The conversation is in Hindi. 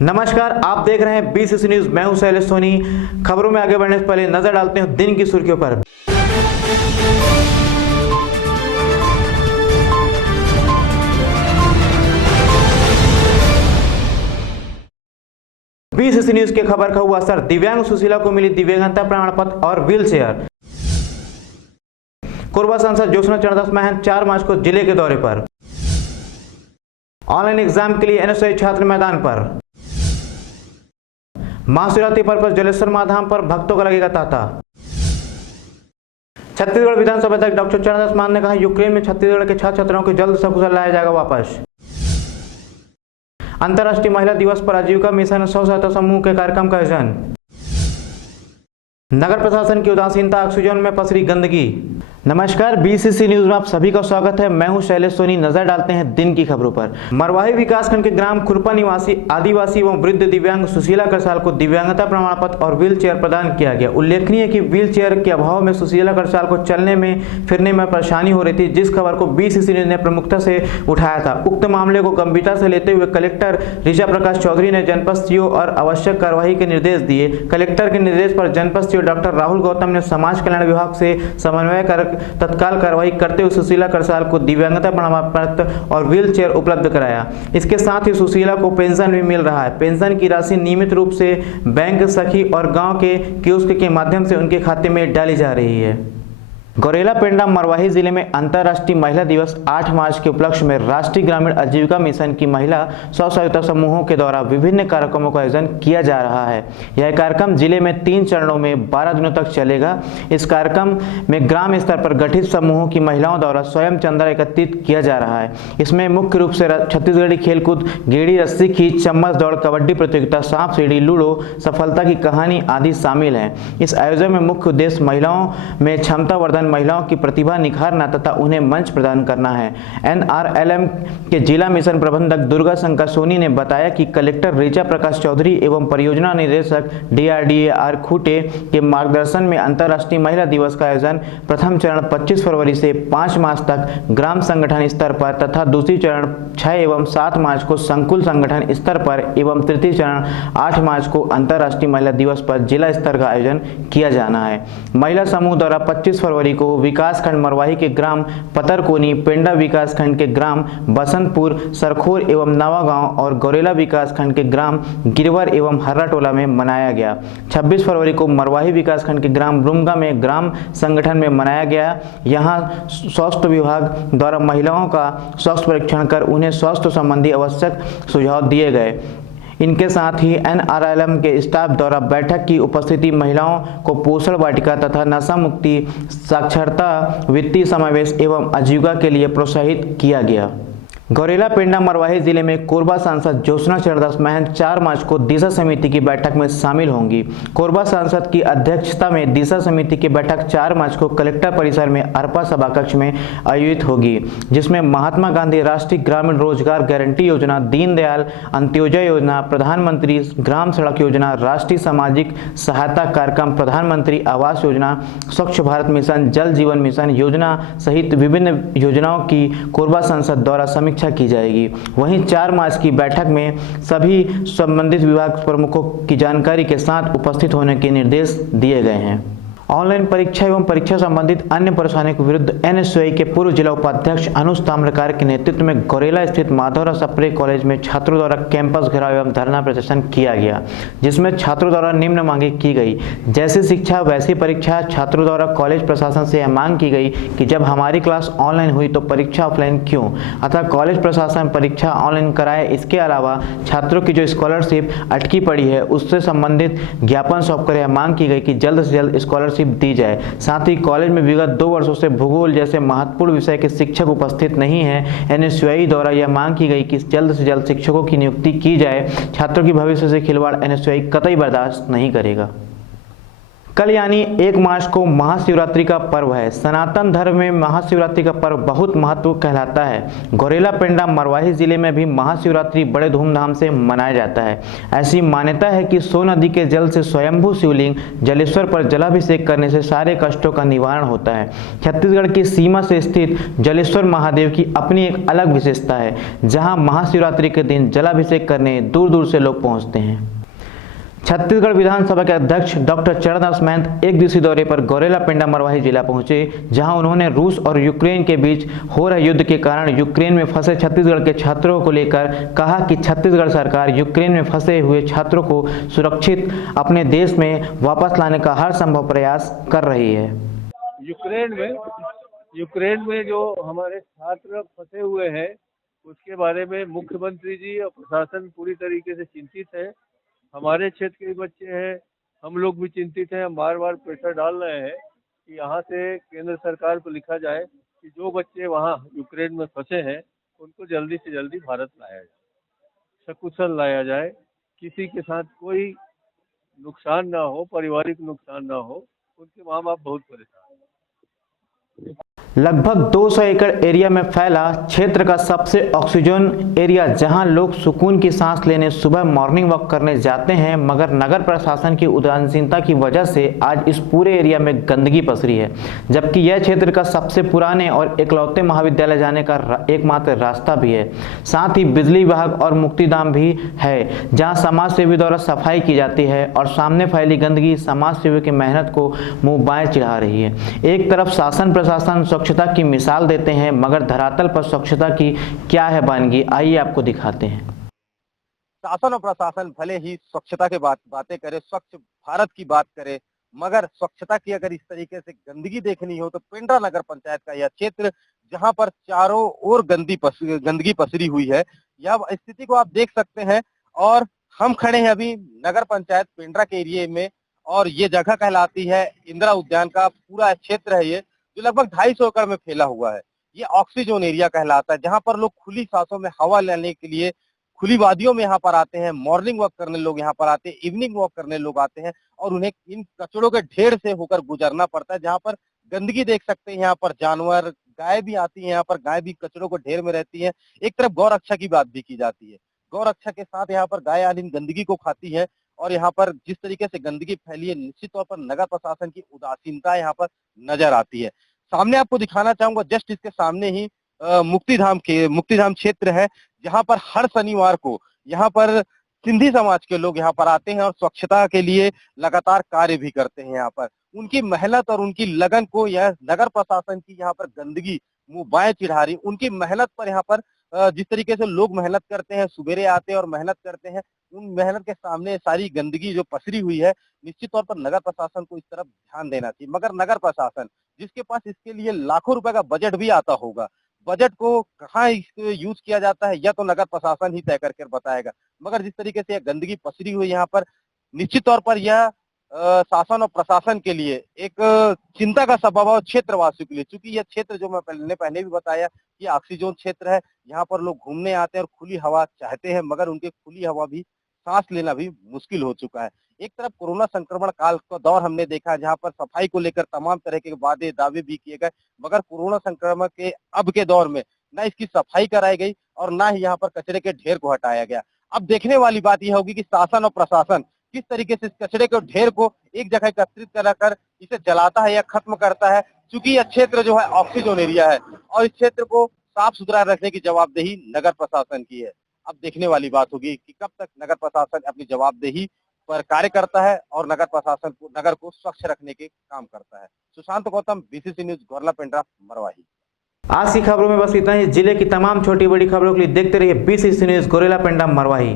नमस्कार, आप देख रहे हैं बीसीसी न्यूज। मैं हूं शैलेश सोनी। खबरों में आगे बढ़ने से पहले नजर डालते हैं दिन की सुर्खियों पर। बीसीसी न्यूज के खबर का हुआ असर, दिव्यांग सुशीला को मिली दिव्यांगता प्रमाण पत्र और व्हील चेयर। कोरबा सांसद ज्योत्सना चरणदास महंत 4 मार्च को जिले के दौरे पर। ऑनलाइन एग्जाम के लिए एनएसयूआई छात्र मैदान पर। महाशिवरात्रि पर्व पर जलेश्वर महाधाम पर भक्तों का लगेगा तांता। छत्तीसगढ़ विधानसभा अध्यक्ष डॉक्टर चरणदास महंत ने कहा, यूक्रेन में छत्तीसगढ़ के छात्र छात्राओं को जल्द सकुशल लाया जाएगा वापस। अंतर्राष्ट्रीय महिला दिवस पर आजीविका मिशन स्व सहायता समूह के कार्यक्रम का आयोजन। नगर प्रशासन की उदासीनता, ऑक्सीजन में पसरी गंदगी। नमस्कार, बीसीसी न्यूज में आप सभी का स्वागत है। मैं हूं शैलेश सोनी। नजर डालते हैं दिन की खबरों पर। मरवाही विकासखंड के ग्राम खुरपा निवासी आदिवासी एवं वृद्ध दिव्यांग सुशीला करसाल को दिव्यांगता प्रमाण पत्र और व्हील चेयर प्रदान किया गया। उल्लेखनीय है कि व्हील चेयर के अभाव में सुशीला करसाल को चलने में फिरने में परेशानी हो रही थी, जिस खबर को बीसीसी न्यूज ने प्रमुखता से उठाया था। उक्त मामले को गंभीरता से लेते हुए कलेक्टर ऋचा प्रकाश चौधरी ने जनपद सीओ और आवश्यक कार्रवाई के निर्देश दिए। कलेक्टर के निर्देश पर जनपद सीओ डॉक्टर राहुल गौतम ने समाज कल्याण विभाग से समन्वय कर तत्काल कार्रवाई करते हुए सुशीला करसाल को दिव्यांगता प्रमाण पत्र और व्हील चेयर उपलब्ध कराया। इसके साथ ही सुशीला को पेंशन भी मिल रहा है। पेंशन की राशि नियमित रूप से बैंक, सखी और गांव के कियोस्क के माध्यम से उनके खाते में डाली जा रही है। गौरेला पेंडा मरवाही जिले में अंतर्राष्ट्रीय महिला दिवस 8 मार्च के उपलक्ष्य में राष्ट्रीय ग्रामीण आजीविका मिशन की महिला स्व सहायता समूहों के द्वारा विभिन्न कार्यक्रमों का आयोजन किया जा रहा है। यह कार्यक्रम जिले में 3 चरणों में 12 दिनों तक चलेगा। इस कार्यक्रम में ग्राम स्तर पर गठित समूहों की महिलाओं द्वारा स्वयं चंदा एकत्रित किया जा रहा है। इसमें मुख्य रूप से छत्तीसगढ़ी खेलकूद, गेड़ी, रस्सी खींच, चम्मच दौड़, कबड्डी प्रतियोगिता, सांप सीढ़ी, लूडो, सफलता की कहानी आदि शामिल है। इस आयोजन में मुख्य उद्देश्य महिलाओं में क्षमता वर्धन, महिलाओं की प्रतिभा निखारना तथा उन्हें मंच प्रदान करना है। एनआरएलएम के जिला मिशन प्रबंधक दुर्गा शंकर सोनी ने बताया कि कलेक्टर ऋचा प्रकाश चौधरी एवं परियोजना निदेशक डीआरडीए आर खूटे के मार्गदर्शन में अंतर्राष्ट्रीय महिला दिवस का आयोजन प्रथम चरण 25 फरवरी से 5 मार्च तक ग्राम संगठन स्तर पर तथा दूसरी चरण 6 एवं 7 मार्च को संकुल संगठन स्तर पर एवं तृतीय चरण 8 मार्च को अंतर्राष्ट्रीय महिला दिवस पर जिला स्तर का आयोजन किया जाना है। महिला समूह द्वारा 25 फरवरी को विकासखंड मरवाही के ग्राम पतरकोनी, पेंडा विकासखंड के ग्राम बसंतपुर, सरखोर एवं नवागांव और गौरेला विकासखंड के ग्राम गिरवर एवं हर्राटोला में मनाया गया। 26 फरवरी को मरवाही विकासखंड के ग्राम रुमगा में ग्राम संगठन में मनाया गया। यहाँ स्वास्थ्य विभाग द्वारा महिलाओं का स्वास्थ्य परीक्षण कर उन्हें स्वास्थ्य संबंधी आवश्यक सुझाव दिए गए। इनके साथ ही एनआरएलएम के स्टाफ द्वारा बैठक की उपस्थिति महिलाओं को पोषण वाटिका तथा नशा मुक्ति, साक्षरता, वित्तीय समावेश एवं आजीविका के लिए प्रोत्साहित किया गया। गौरेला पेंडा मरवाही जिले में कोरबा सांसद ज्योत्सना चरणदास महंत 4 मार्च को दिशा समिति की बैठक में शामिल होंगी। कोरबा सांसद की अध्यक्षता में दिशा समिति की बैठक 4 मार्च को कलेक्टर परिसर में अर्पा सभा कक्ष में आयोजित होगी, जिसमें महात्मा गांधी राष्ट्रीय ग्रामीण रोजगार गारंटी योजना, दीनदयाल अंत्योदय योजना, प्रधानमंत्री ग्राम सड़क योजना, राष्ट्रीय सामाजिक सहायता कार्यक्रम, प्रधानमंत्री आवास योजना, स्वच्छ भारत मिशन, जल जीवन मिशन योजना सहित विभिन्न योजनाओं की कोरबा सांसद द्वारा समीक्षा की जाएगी। वहीं 4 मार्च की बैठक में सभी संबंधित विभाग प्रमुखों की जानकारी के साथ उपस्थित होने के निर्देश दिए गए हैं। ऑनलाइन परीक्षा एवं परीक्षा संबंधित अन्य परेशानियों के विरुद्ध एनएसयूआई के पूर्व जिला उपाध्यक्ष अनुज ताम्रकार के नेतृत्व में गौरेला स्थित माधवराव सप्रे कॉलेज में छात्रों द्वारा कैंपस घेराव एवं धरना प्रदर्शन किया गया, जिसमें छात्रों द्वारा निम्न मांगे की गई। जैसी शिक्षा वैसी परीक्षा। छात्रों द्वारा कॉलेज प्रशासन से यह मांग की गई कि जब हमारी क्लास ऑनलाइन हुई तो परीक्षा ऑफलाइन क्यों, अतः कॉलेज प्रशासन परीक्षा ऑनलाइन कराए। इसके अलावा छात्रों की जो स्कॉलरशिप अटकी पड़ी है उससे संबंधित ज्ञापन सौंपकर यह मांग की गई कि जल्द से जल्द स्कॉलरशिप दी जाए। साथ ही कॉलेज में विगत 2 वर्षों से भूगोल जैसे महत्वपूर्ण विषय के शिक्षक उपस्थित नहीं है। एनएसयूआई द्वारा यह मांग की गई कि जल्द से जल्द शिक्षकों की नियुक्ति की जाए। छात्रों की भविष्य से खिलवाड़ एनएसयूआई कतई बर्दाश्त नहीं करेगा। कल यानी 1 मार्च को महाशिवरात्रि का पर्व है। सनातन धर्म में महाशिवरात्रि का पर्व बहुत महत्व कहलाता है। गौरेला पेंड्रा मरवाही जिले में भी महाशिवरात्रि बड़े धूमधाम से मनाया जाता है। ऐसी मान्यता है कि सो नदी के जल से स्वयंभू शिवलिंग जलेश्वर पर जलाभिषेक करने से सारे कष्टों का निवारण होता है। छत्तीसगढ़ की सीमा से स्थित जलेश्वर महादेव की अपनी एक अलग विशेषता है, जहाँ महाशिवरात्रि के दिन जलाभिषेक करने दूर दूर से लोग पहुँचते हैं। छत्तीसगढ़ विधानसभा के अध्यक्ष डॉक्टर चरणदास महंत एक दिवसीय दौरे पर गौरेला पेंड्रा मरवाही जिला पहुंचे, जहां उन्होंने रूस और यूक्रेन के बीच हो रहे युद्ध के कारण यूक्रेन में फंसे छत्तीसगढ़ के छात्रों को लेकर कहा कि छत्तीसगढ़ सरकार यूक्रेन में फंसे हुए छात्रों को सुरक्षित अपने देश में वापस लाने का हर संभव प्रयास कर रही है। यूक्रेन में जो हमारे छात्र फंसे हुए हैं उसके बारे में मुख्यमंत्री जी और प्रशासन पूरी तरीके से चिंतित है। हमारे क्षेत्र के बच्चे हैं, हम लोग भी चिंतित हैं। हम बार बार प्रेशर डाल रहे हैं कि यहाँ से केंद्र सरकार को लिखा जाए कि जो बच्चे वहाँ यूक्रेन में फंसे हैं उनको जल्दी से जल्दी भारत लाया जाए, सकुशल लाया जाए, किसी के साथ कोई नुकसान ना हो, पारिवारिक नुकसान ना हो। उनके माँ बाप बहुत परेशान हैं। लगभग 200 एकड़ एरिया में फैला क्षेत्र का सबसे ऑक्सीजन एरिया, जहां लोग सुकून की सांस लेने सुबह मॉर्निंग वॉक करने जाते हैं, मगर नगर प्रशासन की उदासीनता की वजह से आज इस पूरे एरिया में गंदगी पसरी है। जबकि यह क्षेत्र का सबसे पुराने और इकलौते महाविद्यालय जाने का एकमात्र रास्ता भी है। साथ ही बिजली विभाग और मुक्तिधाम भी है, जहाँ समाज सेवी द्वारा सफाई की जाती है और सामने फैली गंदगी समाज सेवी की मेहनत को मुंह बाएं चिढ़ा रही है। एक तरफ शासन प्रशासन स्वच्छता की मिसाल देते हैं, मगर धरातल पर स्वच्छता की क्या है वानगी, आइए आपको दिखाते हैं। शासन और प्रशासन भले ही स्वच्छता के बातें करे, स्वच्छ भारत की बात करे, मगर स्वच्छता की अगर इस तरीके से गंदगी देखनी हो तो पेंड्रा नगर पंचायत का यह क्षेत्र, जहां पर चारों ओर गंदगी पसरी हुई है, यह स्थिति को आप देख सकते हैं। और हम खड़े हैं अभी नगर पंचायत पेंड्रा के एरिया में, और ये जगह कहलाती है इंदिरा उद्यान का पूरा क्षेत्र है ये, जो लगभग 250 एकड़ में फैला हुआ है। ये ऑक्सीजन एरिया कहलाता है, जहां पर लोग खुली सांसों में हवा लेने के लिए खुली वादियों में यहाँ पर आते हैं। मॉर्निंग वॉक करने लोग यहाँ पर आते हैं, इवनिंग वॉक करने लोग आते हैं, और उन्हें इन कचड़ों के ढेर से होकर गुजरना पड़ता है। जहाँ पर गंदगी देख सकते हैं, यहाँ पर जानवर, गाय भी आती है, यहाँ पर गाय भी कचड़ों के ढेर में रहती है। एक तरफ गौ रक्षा की बात भी की जाती है, गौ रक्षा के साथ यहाँ पर गाय आदि गंदगी को खाती है। और यहाँ पर जिस तरीके से गंदगी फैली है, निश्चित तौर पर नगर प्रशासन की उदासीनता यहाँ पर नजर आती है। सामने आपको दिखाना चाहूंगा, जस्ट इसके सामने ही मुक्तिधाम क्षेत्र है, जहां पर हर शनिवार को यहाँ पर सिंधी समाज के लोग यहाँ पर आते हैं और स्वच्छता के लिए लगातार कार्य भी करते हैं। यहाँ पर उनकी मेहनत और उनकी लगन को यह नगर प्रशासन की यहाँ पर गंदगी मुंह बाएं चिढ़ा रही। उनकी मेहनत पर यहाँ पर जिस तरीके से लोग मेहनत करते हैं, सुबेरे आते हैं और मेहनत करते हैं, उन मेहनत के सामने सारी गंदगी जो पसरी हुई है, निश्चित तौर पर नगर प्रशासन को इस तरफ ध्यान देना चाहिए। मगर नगर प्रशासन, जिसके पास इसके लिए लाखों रुपए का बजट भी आता होगा, बजट को कहाँ यूज किया जाता है यह तो नगर प्रशासन ही तय करके बताएगा। मगर जिस तरीके से यह गंदगी पसरी हुई यहाँ पर, निश्चित तौर पर यह शासन और प्रशासन के लिए एक चिंता का सबब है क्षेत्रवासियों के लिए। चूंकि यह क्षेत्र, जो मैं पहले भी बताया, ये ऑक्सीजन क्षेत्र है, यहाँ पर लोग घूमने आते हैं और खुली हवा चाहते हैं, मगर उनके खुली हवा भी सांस लेना भी मुश्किल हो चुका है। एक तरफ कोरोना संक्रमण काल का दौर हमने देखा, जहाँ पर सफाई को लेकर तमाम तरह के वादे दावे भी किए गए, मगर कोरोना संक्रमण के अब के दौर में न इसकी सफाई कराई गई और न ही यहाँ पर कचरे के ढेर को हटाया गया। अब देखने वाली बात यह होगी कि शासन और प्रशासन किस तरीके से इस कचरे के ढेर को एक जगह एकत्रित कराकर इसे जलाता है या खत्म करता है। चूंकि यह क्षेत्र जो है ऑक्सीजन एरिया है और इस क्षेत्र को साफ सुथरा रखने की जवाबदेही नगर प्रशासन की है। अब देखने वाली बात होगी कि कब तक नगर प्रशासन अपनी जवाबदेही पर कार्य करता है और नगर प्रशासन को, नगर को स्वच्छ रखने के काम करता है। Sushant Gautam, BCC news, Gaurela Pendra, Marwahi. आज की खबरों में बस इतना ही। जिले की तमाम छोटी बड़ी खबरों के लिए देखते रहिए बीसीसी न्यूज, गौरेला पेंड्रा, मरवाही।